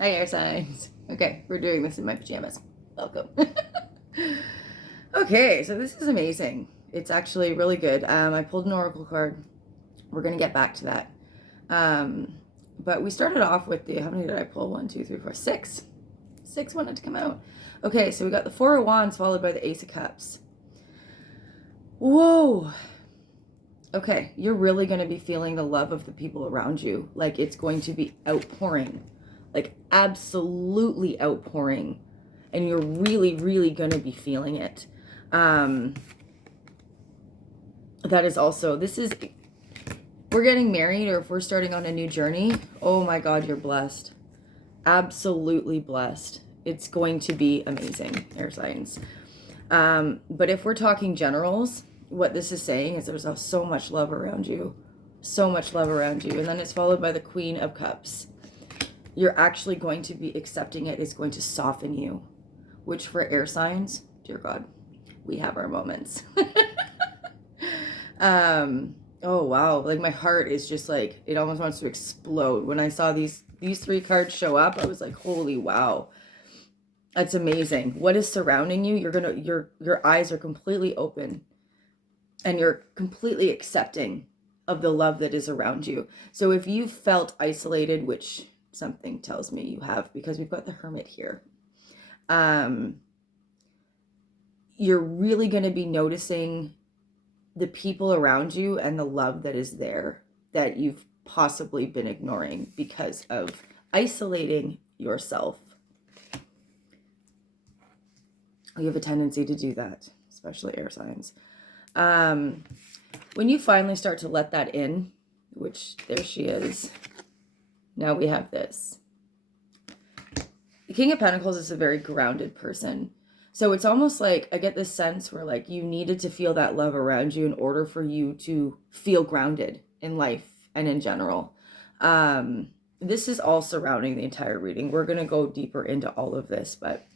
Hi, air signs. Okay, we're doing this in my pajamas. Welcome. Okay, so this is amazing. It's actually really good. I pulled an oracle card. We're going to get back to that. But we started off with how many did I pull? 1, 2, 3, 4, 6. 6 wanted to come out. Okay, so we got the Four of Wands followed by the Ace of Cups. Whoa. Okay, you're really going to be feeling the love of the people around you. Like it's going to be outpouring. Like absolutely outpouring. And you're really, really going to be feeling it. That is also, we're getting married or if we're starting on a new journey. Oh my God, you're blessed. Absolutely blessed. It's going to be amazing, air signs. But if we're talking generals, what this is saying is there's so much love around you. So much love around you. And then it's followed by the Queen of Cups. You're actually going to be accepting it. It's going to soften you. Which for air signs, dear God, we have our moments. Oh wow, like my heart is just like, it almost wants to explode. When I saw these 3 cards show up, I was like, holy wow. That's amazing. What is surrounding you? Your eyes are completely open and you're completely accepting of the love that is around you. So if you felt isolated, which something tells me you have because we've got the Hermit here, you're really going to be noticing the people around you and the love that is there that you've possibly been ignoring because of isolating yourself. You have a tendency to do that, especially air signs. When you finally start to let that in, which there she is, now we have this. The King of Pentacles is a very grounded person. So it's almost like I get this sense where like you needed to feel that love around you in order for you to feel grounded in life and in general. This is all surrounding the entire reading. We're going to go deeper into all of this, but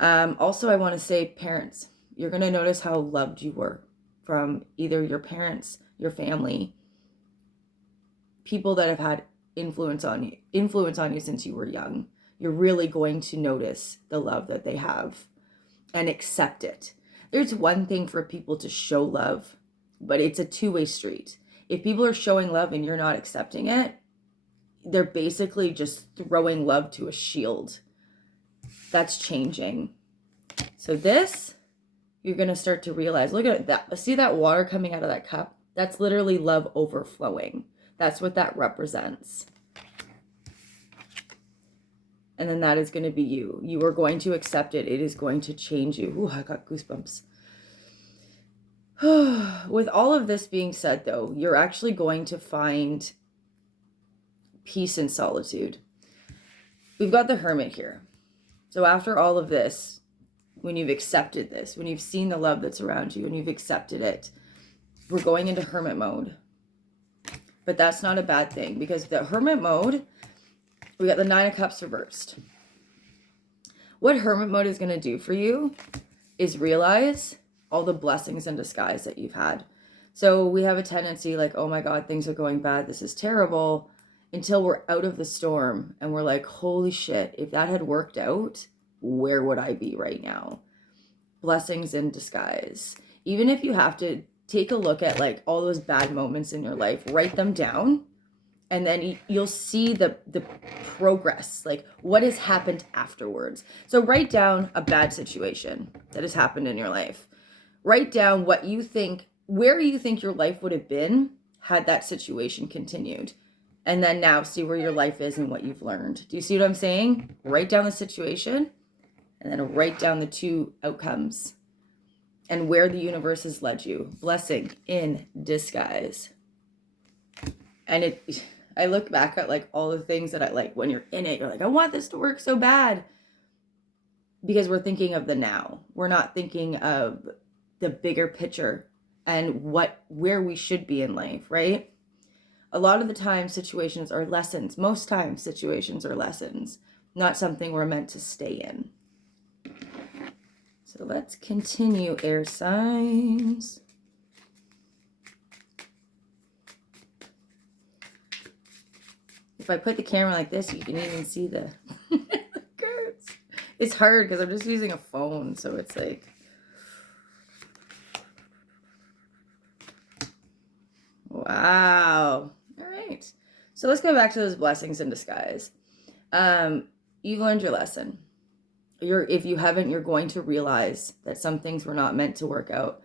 also I want to say parents, you're going to notice how loved you were from either your parents, your family, people that have had influence on you since you were young. You're really going to notice the love that they have and accept it. There's one thing for people to show love, but it's a two-way street. If people are showing love and you're not accepting it, they're basically just throwing love to a shield. That's changing. So this, you're going to start to realize, look at that. See that water coming out of that cup? That's literally love overflowing. That's what that represents. And then that is going to be you. You are going to accept it. It is going to change you. Ooh, I got goosebumps. With all of this being said, though, you're actually going to find peace and solitude. We've got the Hermit here. So after all of this, when you've accepted this, when you've seen the love that's around you and you've accepted it, we're going into Hermit mode. But that's not a bad thing because the Hermit mode, we got the 9 of Cups reversed. What Hermit mode is going to do for you is realize all the blessings in disguise that you've had. So we have a tendency like, oh my God, things are going bad. This is terrible. Until we're out of the storm and we're like, holy shit, if that had worked out, where would I be right now? Blessings in disguise. Even if you have to take a look at like all those bad moments in your life, write them down. And then you'll see the progress, like what has happened afterwards. So write down a bad situation that has happened in your life. Write down what you think, where you think your life would have been had that situation continued. And then now see where your life is and what you've learned. Do you see what I'm saying? Write down the situation and then write down the 2 outcomes and where the universe has led you. Blessing in disguise. And I look back at like all the things that I like when you're in it, you're like, I want this to work so bad. Because we're thinking of the now. We're not thinking of the bigger picture and where we should be in life, right? A lot of the time situations are lessons. Most times situations are lessons, not something we're meant to stay in. So let's continue, air signs. if I put the camera like this, you can even see the cards. It's hard because I'm just using a phone, so it's like... Wow. All right. So let's go back to those blessings in disguise. You've learned your lesson. If you haven't, you're going to realize that some things were not meant to work out.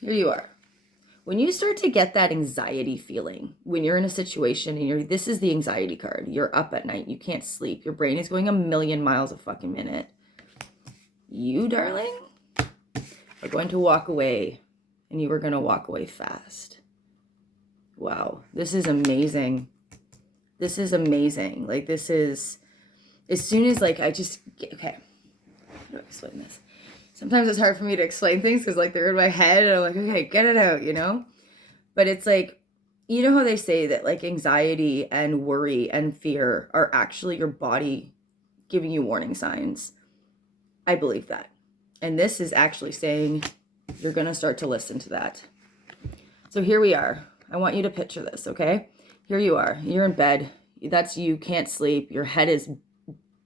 Here you are. When you start to get that anxiety feeling, when you're in a situation and this is the anxiety card, you're up at night, you can't sleep, your brain is going a million miles a fucking minute. You, darling, are going to walk away, and you are going to walk away fast. Wow, this is amazing. This is amazing. Like, this is, as soon as, like, I just, okay, how do I explain this? Sometimes it's hard for me to explain things because, like, they're in my head, and I'm like, okay, get it out, you know? But it's like, you know how they say that, like, anxiety and worry and fear are actually your body giving you warning signs? I believe that. And this is actually saying you're going to start to listen to that. So here we are. I want you to picture this, okay? Here you are. You're in bed. That's you. Can't sleep. Your head is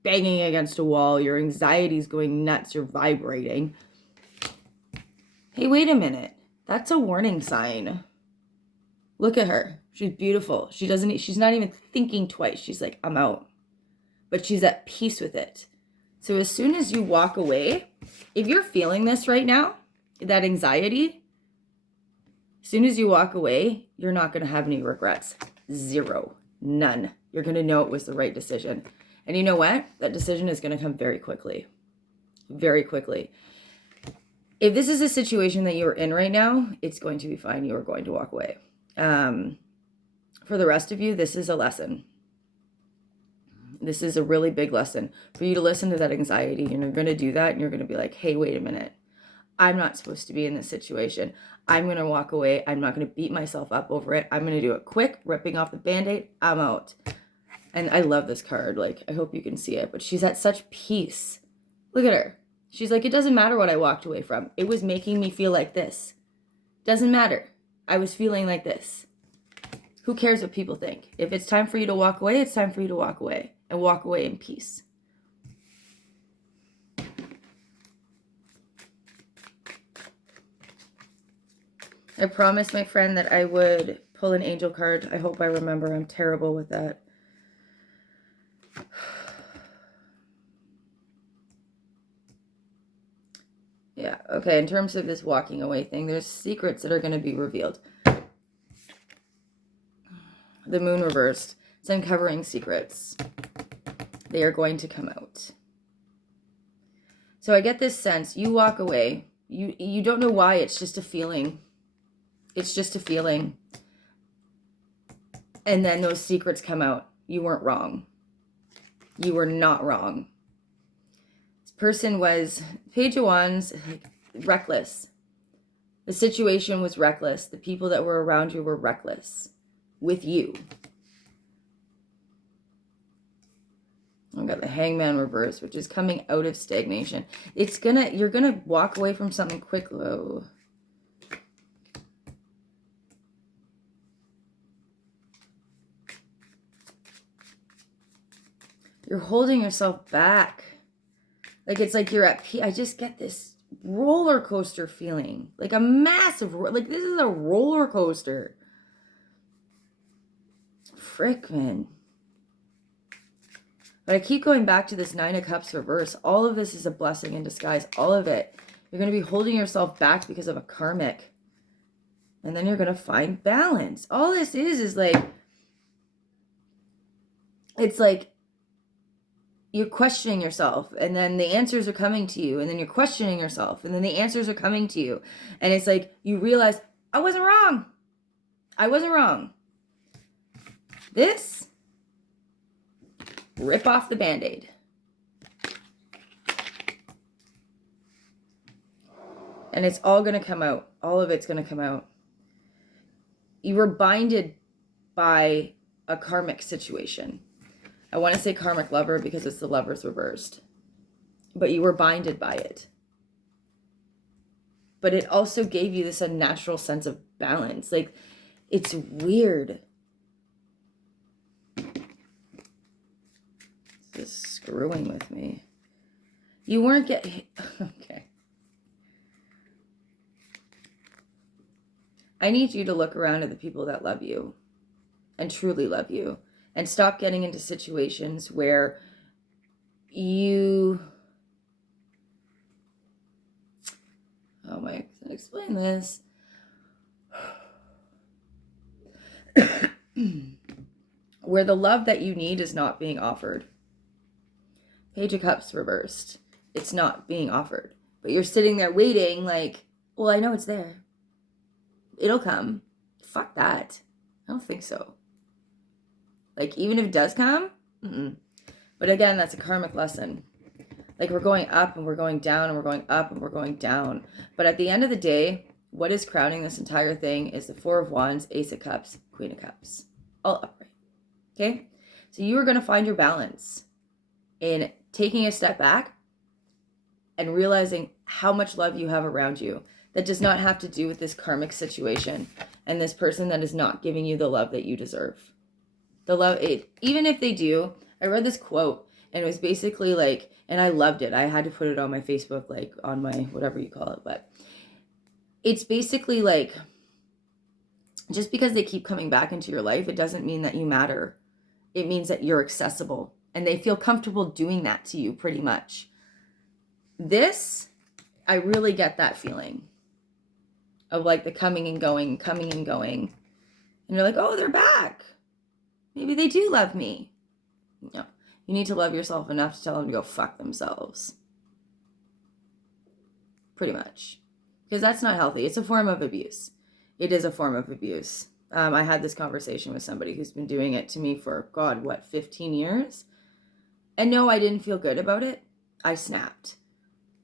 banging against a wall. Your anxiety's going nuts. You're vibrating. Hey, wait a minute. That's a warning sign. Look at her. She's beautiful. She's not even thinking twice. She's like, I'm out. But she's at peace with it. So as soon as you walk away, if you're feeling this right now, that anxiety, as soon as you walk away, you're not going to have any regrets. Zero. None. You're going to know it was the right decision. And you know what? That decision is going to come very quickly. Very quickly. If this is a situation that you're in right now, it's going to be fine. You are going to walk away. For the rest of you, this is a lesson. This is a really big lesson for you to listen to that anxiety. And you're going to do that. And you're going to be like, hey, wait a minute. I'm not supposed to be in this situation. I'm going to walk away. I'm not going to beat myself up over it. I'm going to do it quick, ripping off the Band-Aid. I'm out. And I love this card. Like, I hope you can see it. But she's at such peace. Look at her. She's like, it doesn't matter what I walked away from. It was making me feel like this. Doesn't matter. I was feeling like this. Who cares what people think? If it's time for you to walk away, it's time for you to walk away. And walk away in peace. I promised my friend that I would pull an angel card. I hope I remember. I'm terrible with that. Yeah, okay, in terms of this walking away thing, there's secrets that are going to be revealed. The moon reversed. It's uncovering secrets. They are going to come out. So I get this sense, you walk away. You don't know why, it's just a feeling. It's just a feeling. And then those secrets come out. You weren't wrong. You were not wrong. This person was, Page of Wands, like, reckless. The situation was reckless. The people that were around you were reckless with you. I've got the Hangman reverse, which is coming out of stagnation. You're gonna walk away from something quick. Whoa. You're holding yourself back. Like, it's like you're at peace. I just get this roller coaster feeling. Like a massive, like this is a roller coaster. Frick, man. But I keep going back to this Nine of Cups reverse. All of this is a blessing in disguise. All of it. You're going to be holding yourself back because of a karmic. And then you're going to find balance. All this is like, it's like you're questioning yourself. And then the answers are coming to you. And then you're questioning yourself. And then the answers are coming to you. And it's like you realize, I wasn't wrong. I wasn't wrong. This... rip off the Band-Aid. And it's all going to come out. All of it's going to come out. You were binded by a karmic situation. I want to say karmic lover because it's the Lover's reversed. But you were binded by it. But it also gave you this unnatural sense of balance. Like, it's weird. Just screwing with me. You weren't getting... Okay. I need you to look around at the people that love you and truly love you, and stop getting into situations where you... Oh my, I can explain this. Where the love that you need is not being offered. Page of Cups reversed. It's not being offered. But you're sitting there waiting like, well, I know it's there. It'll come. Fuck that. I don't think so. Like, even if it does come, But again, that's a karmic lesson. Like, we're going up and we're going down and we're going up and we're going down. But at the end of the day, what is crowning this entire thing is the Four of Wands, Ace of Cups, Queen of Cups. All upright. Okay? So you are going to find your balance in taking a step back and realizing how much love you have around you. That does not have to do with this karmic situation and this person that is not giving you the love that you deserve. The love, even if they do, I read this quote and it was basically like, and I loved it. I had to put it on my Facebook, like on my, whatever you call it. But it's basically like, just because they keep coming back into your life, it doesn't mean that you matter. It means that you're accessible and they feel comfortable doing that to you pretty much. This, I really get that feeling of like the coming and going, coming and going. And you're like, oh, they're back. Maybe they do love me. No, you need to love yourself enough to tell them to go fuck themselves. Pretty much. Because that's not healthy. It's a form of abuse. It is a form of abuse. I had this conversation with somebody who's been doing it to me for, God, what, 15 years? And no, I didn't feel good about it. I snapped.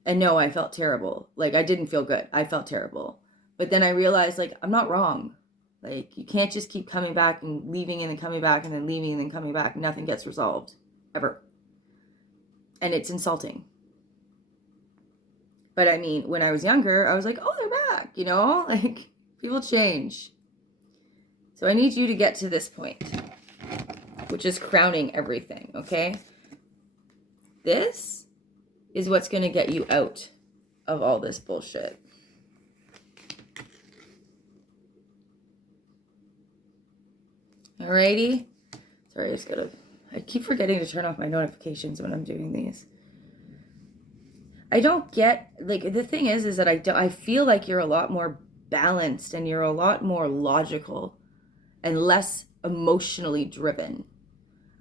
And no, I felt terrible. Like, I didn't feel good. I felt terrible. But then I realized, like, I'm not wrong. Like, you can't just keep coming back and leaving and then coming back and then leaving and then coming back. Nothing gets resolved. Ever. And it's insulting. But I mean, when I was younger, I was like, oh, they're back, you know? Like, people change. So I need you to get to this point, which is crowning everything, okay? This is what's going to get you out of all this bullshit. Alrighty. Sorry, I keep forgetting to turn off my notifications when I'm doing these. I don't get, like, the thing is that I feel like you're a lot more balanced and you're a lot more logical and less emotionally driven.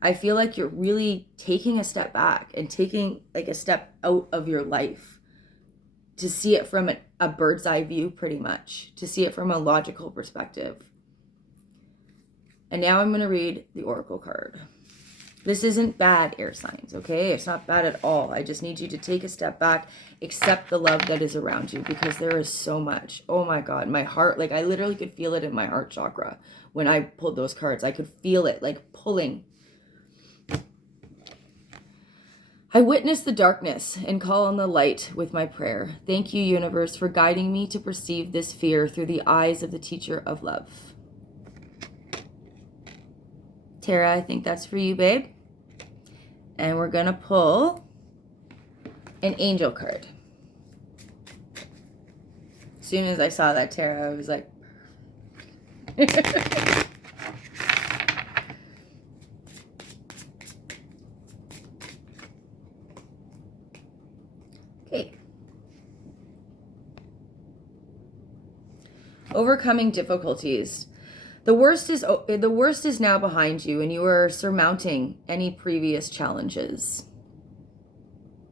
I feel like you're really taking a step back and taking like a step out of your life to see it from a bird's eye view, pretty much, to see it from a logical perspective. And now I'm going to read the Oracle card. This isn't bad, air signs, okay? It's not bad at all. I just need you to take a step back, accept the love that is around you, because there is so much. Oh my God, my heart, like I literally could feel it in my heart chakra when I pulled those cards. I could feel it like pulling. I witness the darkness and call on the light with my prayer. Thank you, universe, for guiding me to perceive this fear through the eyes of the teacher of love. Tara, I think that's for you, babe. And we're going to pull an angel card. As soon as I saw that, Tara, I was like... Okay. Overcoming difficulties. The worst is now behind you, and you are surmounting any previous challenges.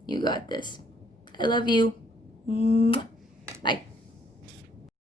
You got this. I love you. Bye.